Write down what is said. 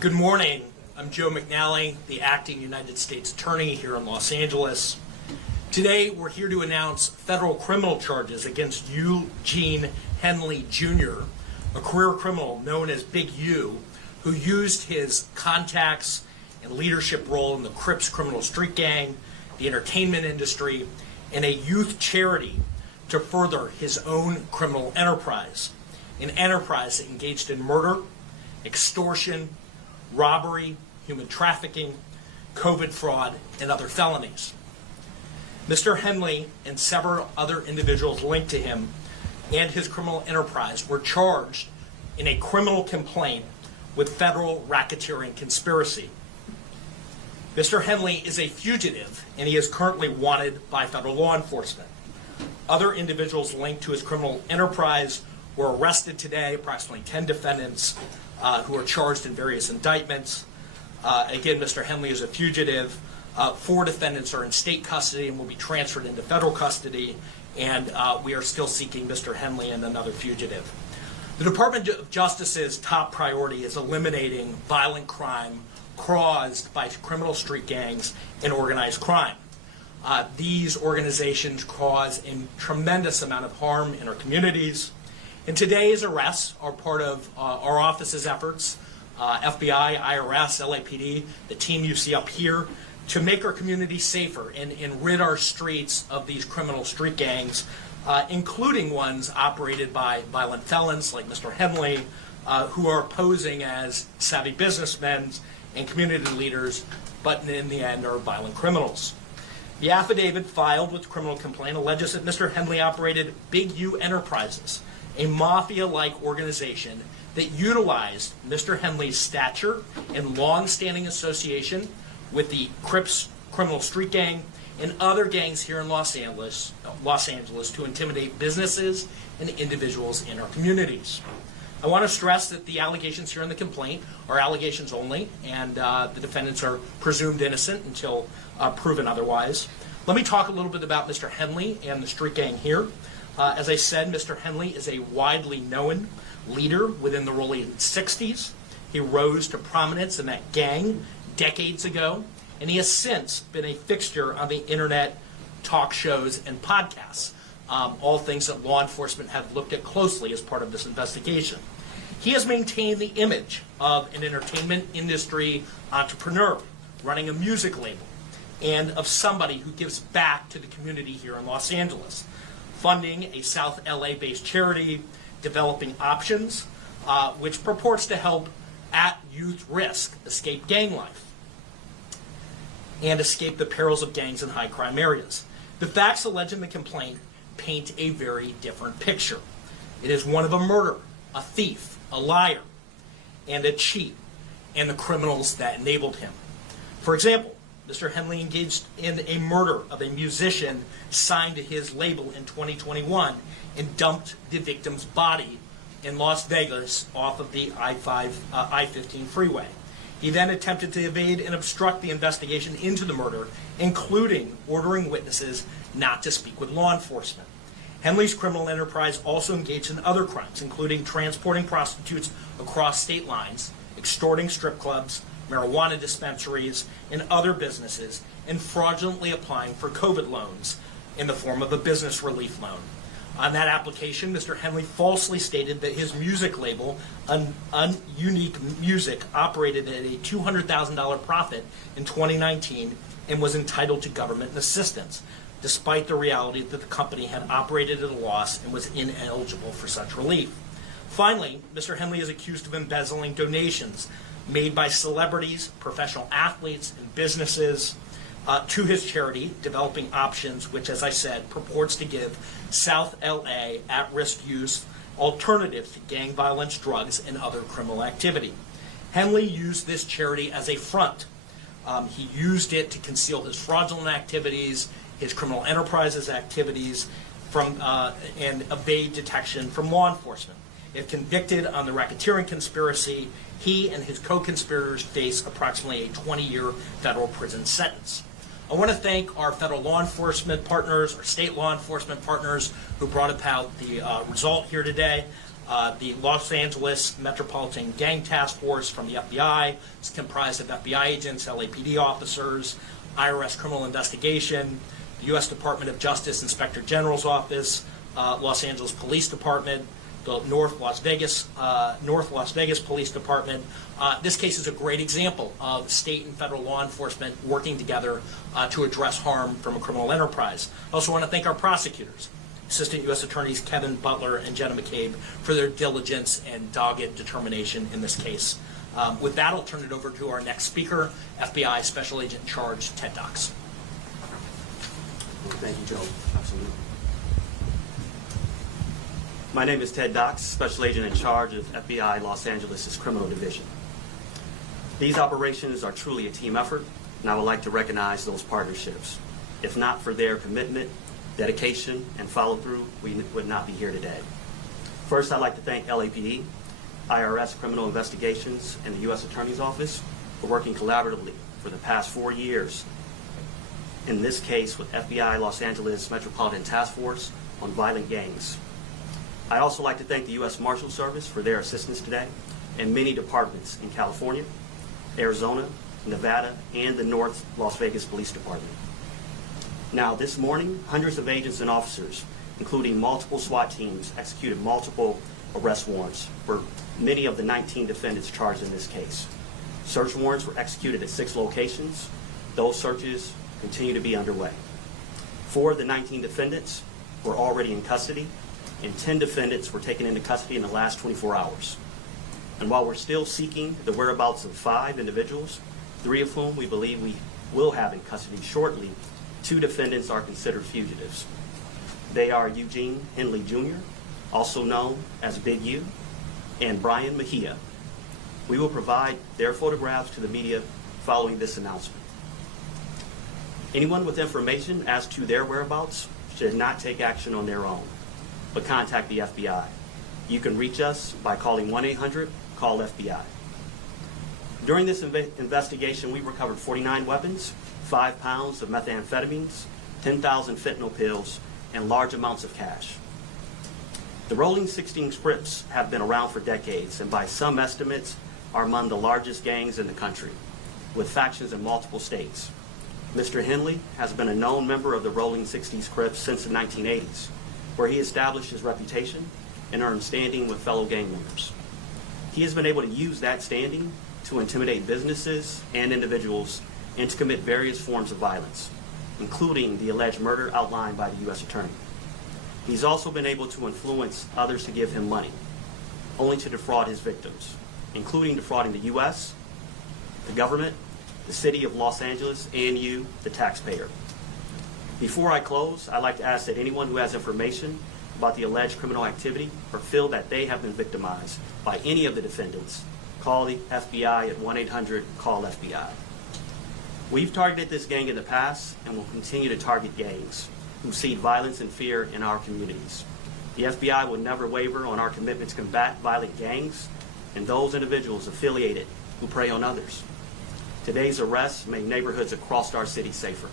Good morning. I'm Joe McNally, the acting United States Attorney here in Los Angeles. Today, we're here to announce federal criminal charges against Eugene Henley Jr., a career criminal known as Big U, who used his contacts and leadership role in the Crips criminal street gang, the entertainment industry, and a youth charity to further his own criminal enterprise, an enterprise that engaged in murder, extortion, robbery, human trafficking, COVID fraud, and other felonies. Mr. Henley and several other individuals linked to him and his criminal enterprise were charged in a criminal complaint with federal racketeering conspiracy. Mr. Henley is a fugitive, and he is currently wanted by federal law enforcement. Other individuals linked to his criminal enterprise were arrested today, approximately 10 defendants who are charged in various indictments. Again, Mr. Henley is a fugitive. 4 defendants are in state custody and will be transferred into federal custody, and we are still seeking Mr. Henley and another fugitive. The Department of Justice's top priority is eliminating violent crime caused by criminal street gangs and organized crime. These organizations cause a tremendous amount of harm in our communities. And today's arrests are part of our office's efforts, FBI, IRS, LAPD, the team you see up here, to make our community safer and rid our streets of these criminal street gangs, including ones operated by violent felons like Mr. Henley, who are posing as savvy businessmen and community leaders, but in the end are violent criminals. The affidavit filed with the criminal complaint alleges that Mr. Henley operated Big U Enterprises, a mafia-like organization that utilized Mr. Henley's stature and long-standing association with the Crips criminal street gang and other gangs here in Los Angeles to intimidate businesses and individuals in our communities. I want to stress that the allegations here in the complaint are allegations only, and the defendants are presumed innocent until proven otherwise. Let me talk a little bit about Mr. Henley and the street gang here. As I said, Mr. Henley is a widely known leader within the early 60s. He rose to prominence in that gang decades ago, and he has since been a fixture on the internet, talk shows, and podcasts, all things that law enforcement have looked at closely as part of this investigation. He has maintained the image of an entertainment industry entrepreneur running a music label and of somebody who gives back to the community here in Los Angeles, funding a South LA-based charity, developing Options, which purports to help at youth risk escape gang life and escape the perils of gangs in high crime areas. The facts alleged in the complaint paint a very different picture. It is one of a murderer, a thief, a liar, and a cheat, and the criminals that enabled him. For example, Mr. Henley engaged in a murder of a musician signed to his label in 2021 and dumped the victim's body in Las Vegas off of the I-15 freeway. He then attempted to evade and obstruct the investigation into the murder, including ordering witnesses not to speak with law enforcement. Henley's criminal enterprise also engaged in other crimes, including transporting prostitutes across state lines, extorting strip clubs, marijuana dispensaries, and other businesses, and fraudulently applying for COVID loans in the form of a business relief loan. On that application, Mr. Henley falsely stated that his music label, Unique Music, operated at a $200,000 profit in 2019 and was entitled to government assistance, despite the reality that the company had operated at a loss and was ineligible for such relief. Finally, Mr. Henley is accused of embezzling donations made by celebrities, professional athletes, and businesses to his charity, Developing Options, which, as I said, purports to give South LA at-risk youth alternatives to gang violence, drugs, and other criminal activity. Henley used this charity as a front. He used it to conceal his fraudulent activities, his criminal enterprises activities, and evade detection from law enforcement. If convicted on the racketeering conspiracy, he and his co-conspirators face approximately a 20-year federal prison sentence. I want to thank our federal law enforcement partners, our state law enforcement partners who brought about the result here today. The Los Angeles Metropolitan Gang Task Force from the FBI is comprised of FBI agents, LAPD officers, IRS Criminal Investigation, the U.S. Department of Justice Inspector General's Office, Los Angeles Police Department, the North Las Vegas Police Department. This case is a great example of state and federal law enforcement working together to address harm from a criminal enterprise. I also want to thank our prosecutors, Assistant U.S. Attorneys Kevin Butler and Jenna McCabe, for their diligence and dogged determination in this case. With that, I'll turn it over to our next speaker, FBI Special Agent in Charge, Ted Dox. Thank you, Joe. Absolutely. My name is Ted Dox, Special Agent in Charge of FBI Los Angeles' Criminal Division. These operations are truly a team effort, and I would like to recognize those partnerships. If not for their commitment, dedication, and follow-through, we would not be here today. First, I'd like to thank LAPD, IRS Criminal Investigations, and the U.S. Attorney's Office for working collaboratively for the past 4 years, in this case with FBI Los Angeles Metropolitan Task Force on violent gangs. I'd also like to thank the U.S. Marshal Service for their assistance today, and many departments in California, Arizona, Nevada, and the North Las Vegas Police Department. Now, this morning, hundreds of agents and officers, including multiple SWAT teams, executed multiple arrest warrants for many of the 19 defendants charged in this case. Search warrants were executed at 6 locations. Those searches continue to be underway. 4 of the 19 defendants were already in custody, and 10 defendants were taken into custody in the last 24 hours. And while we're still seeking the whereabouts of 5 individuals, 3 of whom we believe we will have in custody shortly, 2 defendants are considered fugitives. They are Eugene Henley Jr., also known as Big U, and Brian Mejia. We will provide their photographs to the media following this announcement. Anyone with information as to their whereabouts should not take action on their own, but contact the FBI. You can reach us by calling 1-800-CALL-FBI. During this investigation, we recovered 49 weapons, 5 pounds of methamphetamines, 10,000 fentanyl pills, and large amounts of cash. The Rolling 16 Crips have been around for decades, and by some estimates are among the largest gangs in the country, with factions in multiple states. Mr. Henley has been a known member of the Rolling 60s Crips since the 1980s, where he established his reputation and earned standing with fellow gang members. He has been able to use that standing to intimidate businesses and individuals and to commit various forms of violence, including the alleged murder outlined by the U.S. Attorney. He's also been able to influence others to give him money, only to defraud his victims, including defrauding the U.S., the government, the city of Los Angeles, and you, the taxpayer. Before I close, I'd like to ask that anyone who has information about the alleged criminal activity or feel that they have been victimized by any of the defendants, call the FBI at 1-800-CALL-FBI. We've targeted this gang in the past and will continue to target gangs who seed violence and fear in our communities. The FBI will never waver on our commitment to combat violent gangs and those individuals affiliated who prey on others. Today's arrests make neighborhoods across our city safer.